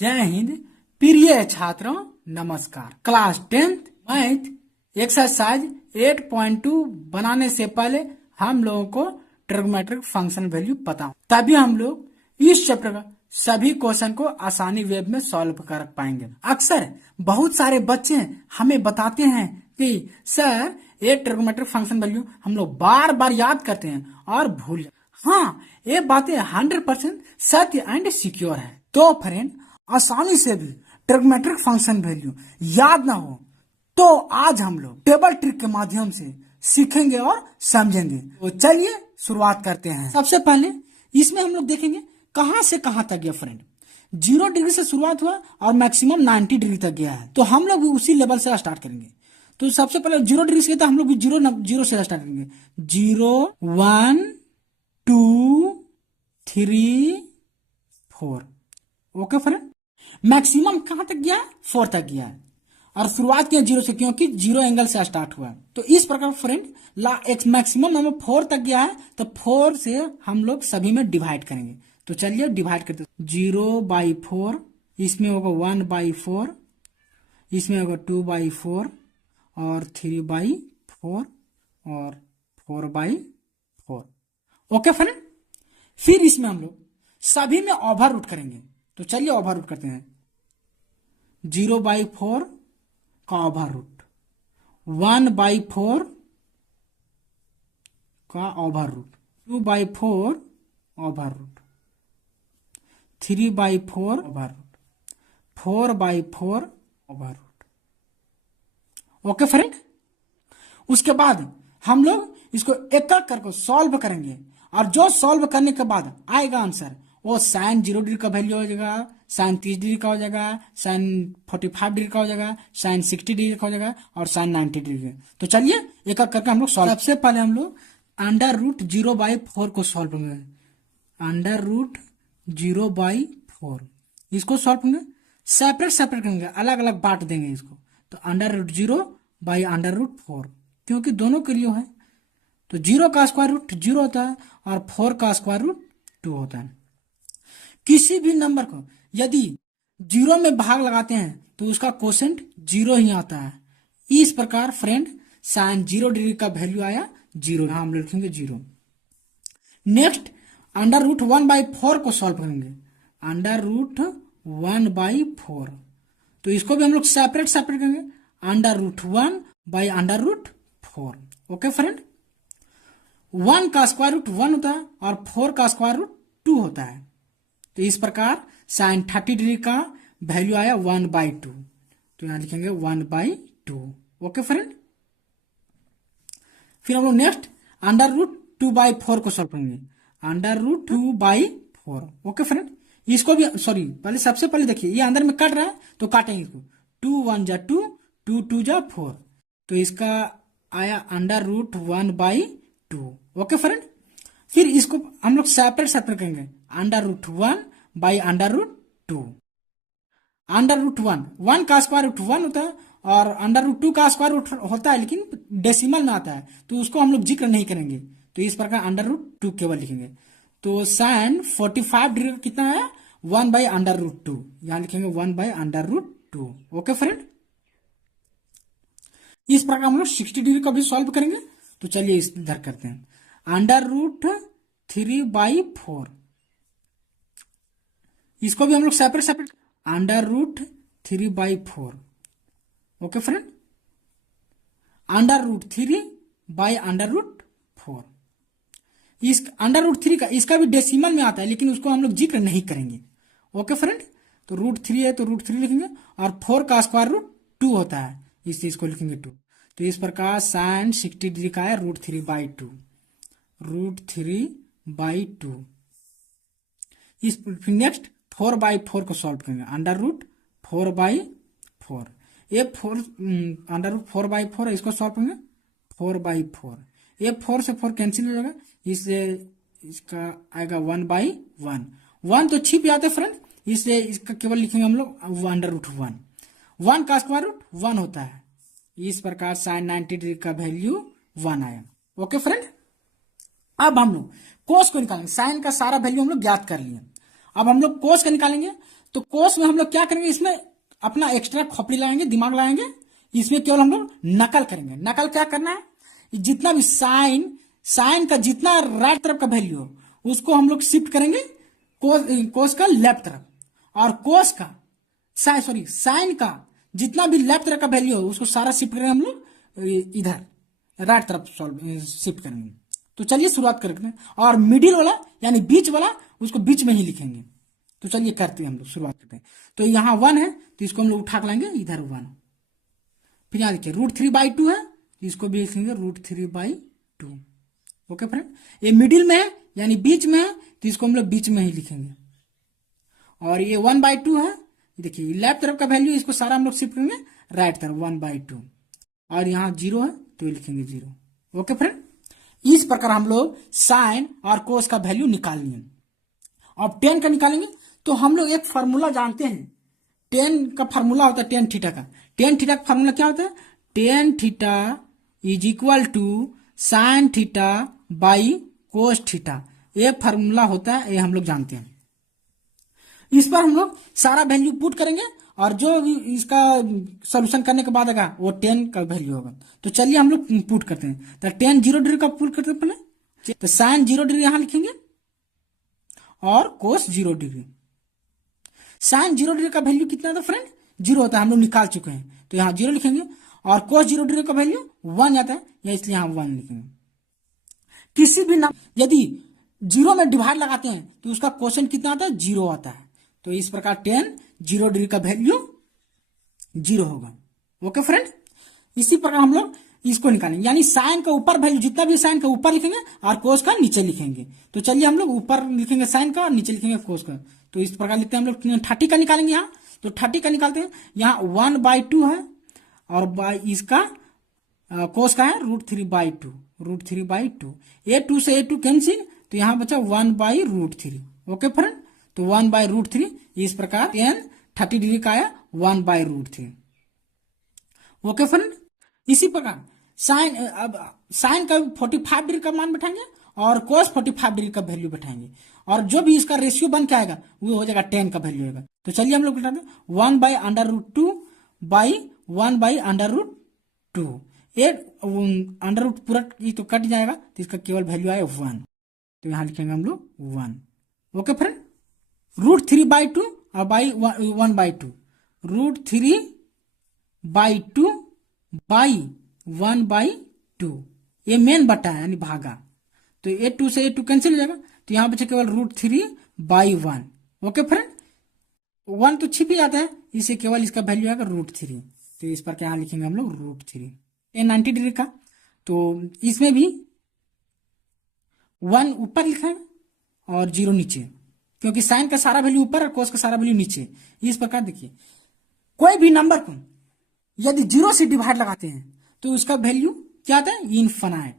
जय हिंद। प्रिय छात्रों नमस्कार। क्लास 10th मैथ एक्सरसाइज 8.2 बनाने से पहले हम लोगों को ट्रिग्नोमेट्रिक फंक्शन वैल्यू पता हो, तभी हम लोग इस चैप्टर का सभी क्वेश्चन को आसानी वेब में सॉल्व कर पाएंगे। अक्सर बहुत सारे बच्चे हमें बताते हैं कि सर ये ट्रिग्नोमेट्रिक फंक्शन वैल्यू हम लोग बार बार याद करते हैं और भूल जाते। हाँ, ये बातें 100% सत्य एंड सिक्योर है। तो फ्रेंड, आसानी से भी ट्रिग्नोमेट्रिक फंक्शन वैल्यू याद ना हो तो आज हम लोग टेबल ट्रिक के माध्यम से सीखेंगे और समझेंगे। तो चलिए शुरुआत करते हैं। सबसे पहले इसमें हम लोग देखेंगे कहां से कहां तक गया फ्रेंड। 0 डिग्री से शुरुआत हुआ और मैक्सिमम 90 डिग्री तक गया है, तो हम लोग भी उसी लेवल से स्टार्ट करेंगे। तो सबसे पहले 0 डिग्री से, तो हम लोग भी जीरो से स्टार्ट करेंगे। 0 1 2 3 4। ओके फ्रेंड, मैक्सिमम कहां तक गया है? 4 तक गया है और शुरुआत किया 0 से, क्योंकि 0 एंगल से स्टार्ट हुआ है। तो इस प्रकार फ्रेंड मैक्सिमम हमें 4 तक गया है, तो 4 से हम लोग सभी में डिवाइड करेंगे। तो चलिए डिवाइड करते हैं। 0/4, इसमें होगा 1/4, इसमें होगा 2/4 और 3/4 और 4/4। ओके फ्रेंड, फिर इसमें हम लोग सभी में ओवर रूट करेंगे। तो चलिए ओवर रूट करते हैं। 0/4 का ओवर रूट, 1/4 का over root, 2/4 over root, 3/4 over root, 4/4 over root. Okay friend, उसके बाद हम लोग इसको एक एक करके सॉल्व करेंगे और जो सॉल्व करने के बाद आएगा आंसर, वो sin 0 डिग्री का वैल्यू हो जाएगा, sin 30 डिग्री का हो जाएगा, sin 45 डिग्री का हो जाएगा, sin 60 डिग्री का हो जाएगा और sin 90 डिग्री। तो चलिए एक एक करके हम लोग सॉल्व। सबसे पहले हम लोग √0/4 को सॉल्व करेंगे। √0/4 इसको सॉल्व करेंगे, सेपरेट करेंगे, अलग अलग बांट देंगे इसको। तो √0/√4, क्योंकि दोनों के लिए है तो 0 का स्क्वायर रूट 0 होता है और 4 का स्क्वायर रूट 2 होता है। किसी भी नंबर को यदि 0 में भाग लगाते हैं तो उसका कोसेंट 0 ही आता है। इस प्रकार फ्रेंड sin 0 डिग्री का वैल्यू आया 0, हम लिखेंगे 0। नेक्स्ट √1/4 को सॉल्व करेंगे। √1/4, तो इसको भी हम लोग सेपरेट करेंगे। √1/√4। ओके फ्रेंड, 1 का स्क्वायर रूट 1 होता है और 4 का स्क्वायर रूट 2 होता है। तो इस प्रकार sin 30 डिग्री का वैल्यू आया 1/2, तो यहां लिखेंगे 1/2। ओके फ्रेंड, फिर हम लोग नेक्स्ट √2/4 को सॉल्व करेंगे। √2/4। ओके फ्रेंड, इसको भी सबसे पहले देखिए ये अंदर में कट रहा है तो काटेंगे इसको। 2 1 जा 2, 2 2 जा 4, तो इसका आया √1/2। ओके फ्रेंड, फिर इसको हम लोग सेपरेट करेंगे। √1/√2। √1, 1 का स्क्वायर रूट 1 होता है और √2 का स्क्वायर रूट होता है, लेकिन डेसिमल में आता है, तो उसको हम लोग जिक्र नहीं करेंगे। तो इस प्रकार √2 केवल लिखेंगे। तो sin 45 डिग्री कितना है? 1/√2, यहां लिखेंगे 1/√2। ओके फ्रेंड, इस प्रकार हम लोग 60 डिग्री का भी सॉल्व करेंगे। तो चलिए इधर करते हैं। √3/4, इसको भी हम लोग सेपरेट √3/4। Okay friend, √3/√4। इस √3 का इसका भी डेसिमल में आता है, लेकिन उसको हम लोग जिक्र नहीं करेंगे। ओके फ्रेंड, तो √3 है तो √3 लिखेंगे और 4 का स्क्वायर रूट 2 होता है, इस चीज को लिखेंगे 2। तो इस प्रकार sin 60 डिग्री का है √3/2। √3/2। इस फिर नेक्स्ट 4/4 को सॉल्व करेंगे। √4/4, ये 4 है, इसको सॉल्व करेंगे 4/4। ये 4 से 4 कैंसिल हो जाएगा, इससे इसका आएगा 1/1। 1 तो छिप जाते फ्रेंड, इसलिए इसका केवल लिखेंगे हम लोग √1। 1 का स्क्वायर रूट 1 होता है। इस प्रकार sin 90 डिग्री का वैल्यू 1 आया। ओके फ्रेंड, अब हम लोग कोस को निकालेंगे। साइन का सारा वैल्यू हम लोग ज्ञात कर लिए, अब हम लोग कोस का निकालेंगे। तो कोस में हम लोग क्या करेंगे, इसमें अपना एक्स्ट्रा खोपड़ी लगाएंगे, दिमाग लगाएंगे, इसमें केवल हम लोग नकल करेंगे। नकल क्या करना है, जितना भी साइन का जितना राइट तरफ का वैल्यू हो उसको हम लोग शिफ्ट करेंगे कोस का लेफ्ट तरफ, और कोस का साइन का जितना भी लेफ्ट तरफ का वैल्यू हो उसको सारा शिफ्ट करेंगे हम लोग इधर राइट तरफ शिफ्ट करेंगे। तो चलिए शुरुआत करते हैं, और मिडिल वाला यानी बीच वाला उसको बीच में ही लिखेंगे। तो चलिए करते हैं, हम लोग शुरुआत करते हैं। तो यहाँ 1 है तो इसको हम लोग उठा के लाएंगे इधर 1। फिर यहाँ देखिए √3/2 है तो इसको भी लिखेंगे √3/2। ओके फ्रेंड, ये मिडिल में है यानी बीच में है तो इसको हम लोग बीच में ही लिखेंगे। और ये 1/2 है, देखिए लेफ्ट तरफ का वैल्यू, इसको सारा हम लोग शिफ्ट करेंगे राइट तरफ 1/2। और यहाँ 0 है तो ये लिखेंगे 0। ओके फ्रेंड, इस प्रकार हम लोग साइन और कोस का वैल्यू निकाल लिए। अब टेन का निकालेंगे तो हम लोग एक फार्मूला जानते हैं, टेन का फार्मूला होता है टेन थीटा का। टेन थीटा का फार्मूला क्या होता है, tan theta is equal to sine theta by cos theta. ये फार्मूला होता है, ये हम लोग जानते हैं। इस पर हम लोग सारा वैल्यू पुट करेंगे और जो भी इसका सोल्यूशन करने के बाद आएगा वो टेन का वैल्यू होगा। तो चलिए हम लोग पुट करते हैं। तो टेन 0 डिग्री का पुट करते हैं पहले। तो साइन 0 डिग्री यहां लिखेंगे और कोस 0 डिग्री। साइन 0 डिग्री का वैल्यू कितना था फ्रेंड, 0 होता है, हम लोग निकाल चुके हैं। तो यहाँ 0 लिखेंगे और कोस 0 डिग्री का वैल्यू 1 आता है, या इसलिए यहाँ 1 लिखेंगे। किसी भी नंबर यदि 0 में डिवाइड लगाते हैं तो उसका क्वेश्चन कितना आता है, 0 आता है। तो इस प्रकार टेन 0 डिग्री का वैल्यू 0 होगा। ओके फ्रेंड, इसी प्रकार हम लोग इसको निकालेंगे, यानी साइन का ऊपर वैल्यू जितना भी साइन का ऊपर लिखेंगे और कोस का नीचे लिखेंगे। तो चलिए हम लोग ऊपर लिखेंगे साइन का और नीचे लिखेंगे कोस का। तो इस प्रकार लिखते हैं हम लोग 30 का निकालेंगे यहाँ। तो 30 का निकालते हैं, यहाँ 1/2 है और बाई इसका कोस का है √3/2। A2 से A2 कैंसिल, तो यहाँ बचा 1/√3। ओके फ्रेंड, तो 1/√3। इस प्रकार टेन 30 डिग्री का आया 1/√3। ओके फ्रेंड, इसी प्रकार साइन का 45 डिग्री का मान बैठाएंगे और कोस 45 डिग्री का वैल्यू बैठाएंगे, और जो भी इसका रेशियो बन के आएगा वो हो जाएगा 10 का वैल्यू होगा। तो चलिए हम लोग बैठाते हैं 1/√2 बाई 1/√2। ये अंडर पूरा ये तो कट जाएगा, तो इसका केवल वैल्यू आया 1। तो यहाँ लिखेंगे हम लोग 1। ओके फ्रेंड, √3/2 और बाई 1/2, √3/2 बाई 1/2। ये मेन बटा है यानी भागा, तो A2 से A2 कैंसिल हो जाएगा, तो यहाँ बचे केवल √3/1। ओके फ्रेंड, 1 तो छिप ही जाता है, इसे केवल इसका वैल्यू आएगा √3। तो इस पर क्या लिखेंगे हम लोग √3। ये 90 डिग्री का, तो इसमें भी 1 ऊपर लिखा है और 0 नीचे, क्योंकि साइन का सारा वैल्यू ऊपर और कोस का सारा वैल्यू नीचे। इस प्रकार देखिए, कोई भी नंबर को यदि 0 से डिवाइड लगाते हैं तो उसका वैल्यू क्या आता है, इनफाइनाइट,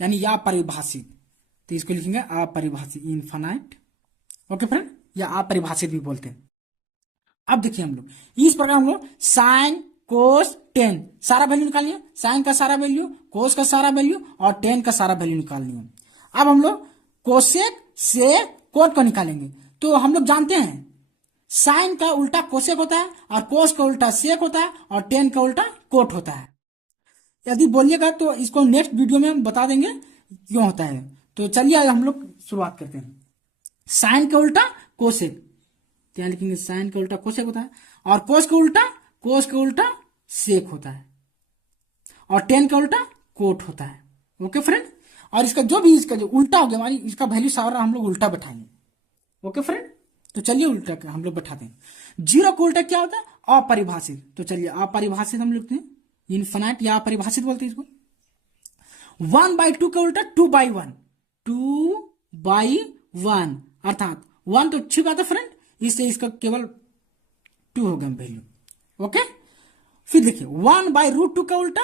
यानी अपरिभाषित। तो इसको लिखेंगे अपरिभाषित, इनफाइनाइट। ओके फ्रेंड, या अपरिभाषित भी बोलते हैं। अब देखिए हम लोग इस प्रकार हम लोग साइन कोस टेन सारा वैल्यू निकाल लिया, साइन का सारा वैल्यू, कोस का सारा वैल्यू और टेन का सारा वैल्यू निकाल लिया। अब हम लोग कोसेक से कोट को निकालेंगे। तो हम लोग जानते हैं साइन का उल्टा कोसेक होता है और कोस का उल्टा सेक होता है और टेन का उल्टा कोट होता है। यदि बोलिएगा तो इसको नेक्स्ट वीडियो में हम बता देंगे क्यों होता है। तो चलिए हम लोग शुरुआत करते हैं। साइन का उल्टा कोसेक, क्या लिखेंगे, साइन का उल्टा कोसेक होता है, और कोस का उल्टा सेक होता है, और टेन का उल्टा कोट होता है। ओके फ्रेंड, और इसका जो भी इसका जो उल्टा हो गया हमारी, इसका वैल्यू सारा हम लोग उल्टा बैठाएंगे। ओके फ्रेंड, तो चलिए उल्टा हम लोग बैठाते हैं। 0 का उल्टा क्या होता है, अपरिभाषित। तो चलिए अपरिभाषित हम लिखते हैं, इनफाइनाइट या अपरिभाषित बोलते हैं इसको। 1/2 का उल्टा 2/1, 2/1 अर्थात 1 तो छिपा था फ्रेंड, इससे इसका केवल 2 हो गया वैल्यू। ओके, फिर देखिए 1/√2 का उल्टा,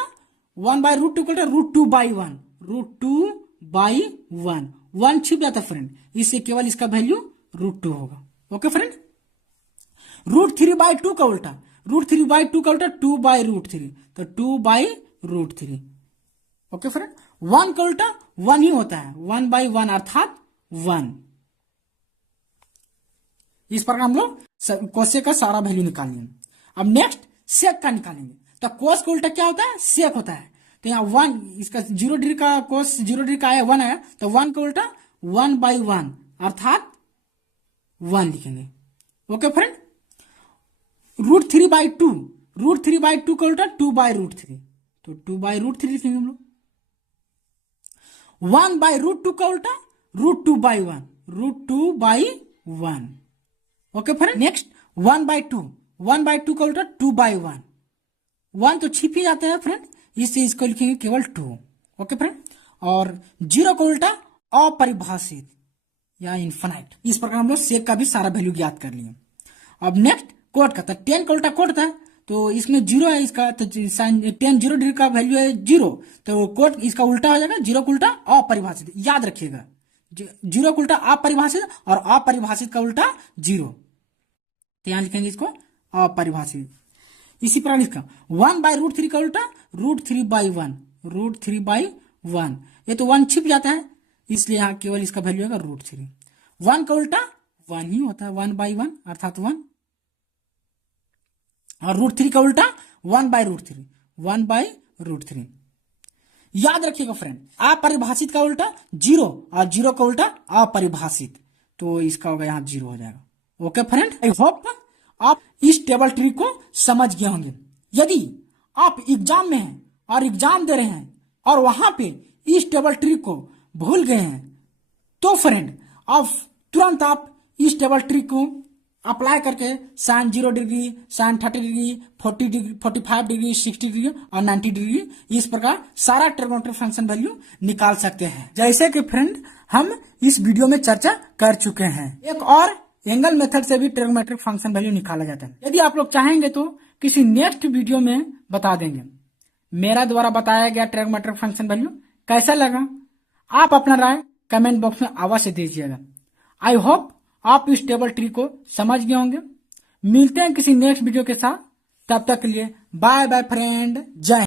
1/√2 का उल्टा √2/1, √2/1, 1 छिप जाता फ्रेंड, इससे केवल इसका वैल्यू √2 होगा। ओके फ्रेंड, √3/2 का उल्टा, √3/2 का उल्टा 2/√3, तो 2/√3। ओके फ्रेंड, 1 का उल्टा 1 ही होता है, 1/1 अर्थात 1। इस प्रकार हम लोग कोसेक का सारा वैल्यू निकालिए। अब नेक्स्ट सेक का निकालेंगे। तो कोस का उल्टा क्या होता है, सेक होता है। तो यहाँ 1 इसका 0 डिग्री का कोस 0 डिग्री का आया 1 आया, तो 1 का उल्टा 1/1 अर्थात 1 लिखेंगे। Okay friend. √3/2, √3/2 का उल्टा 2/√3, तो 2/√3 लिखेंगे हम लोग। 1/√2 का उल्टा √2/1, √2/1। Okay friend. नेक्स्ट 1/2, 1/2 का उल्टा 2/1, 1 तो छिप ही जाते हैं फ्रेंड, इससे इसको लिखेंगे केवल 2। Okay friend. और 0 का उल्टा अपरिभाषित या इन्फिनाइट। इस प्रकार हम लोग सेक का भी सारा वैल्यू ज्ञात कर लिए। अब नेक्स्ट कोट का, 10 का उल्टा कोट था, तो इसमें 0 है इसका, तो 10 0 डिग्री का वैल्यू है 0, तो कोट इसका उल्टा हो जाएगा, 0 का उल्टा अपरिभाषित। याद रखिएगा, 0 का उल्टा अपरिभाषित और अपरिभाषित का उल्टा 0, तो यहां लिखेंगे इसको अपरिभाषित। इसी प्रकार लिखा 1/√3 का उल्टा √3/1, √3/1। ये तो 1 छिप जाता है, इसलिए यहाँ केवल इसका वैल्यू होगा √3। 1 का उल्टा 1 ही होता है, 1/1 अर्थात 1। और √3 का उल्टा 1/√3, 1/√3। याद रखिएगा फ्रेंड, अपरिभाषित का उल्टा 0 और 0 का उल्टा अपरिभाषित, तो इसका होगा यहाँ 0 हो जाएगा। Okay friend. आई होप आप इस टेबल ट्री को समझ गए होंगे। यदि आप एग्जाम में हैं और एग्जाम दे रहे हैं और वहां पे इस टेबल ट्री को भूल गए हैं, तो फ्रेंड आप तुरंत इस टेबल ट्री को अप्लाई करके sin 0 degree, sin 30 degree, 40 degree, 45 degree, 60 degree और 90 डिग्री, इस प्रकार सारा ट्रिग्नोमेट्रिक फंक्शन वैल्यू निकाल सकते हैं, जैसे कि फ्रेंड हम इस वीडियो में चर्चा कर चुके हैं। एक और एंगल मेथड से भी ट्रिग्नोमेट्रिक फंक्शन वैल्यू निकाला जाता है। यदि आप लोग चाहेंगे तो किसी नेक्स्ट वीडियो में बता देंगे। मेरा द्वारा बताया गया ट्रिग्नोमेट्रिक फंक्शन वैल्यू कैसा लगा, आप अपना राय कमेंट बॉक्स में अवश्य दीजिएगा। आई होप आप इस टेबल ट्री को समझ गए होंगे। मिलते हैं किसी नेक्स्ट वीडियो के साथ, तब तक के लिए बाय बाय फ्रेंड, जय।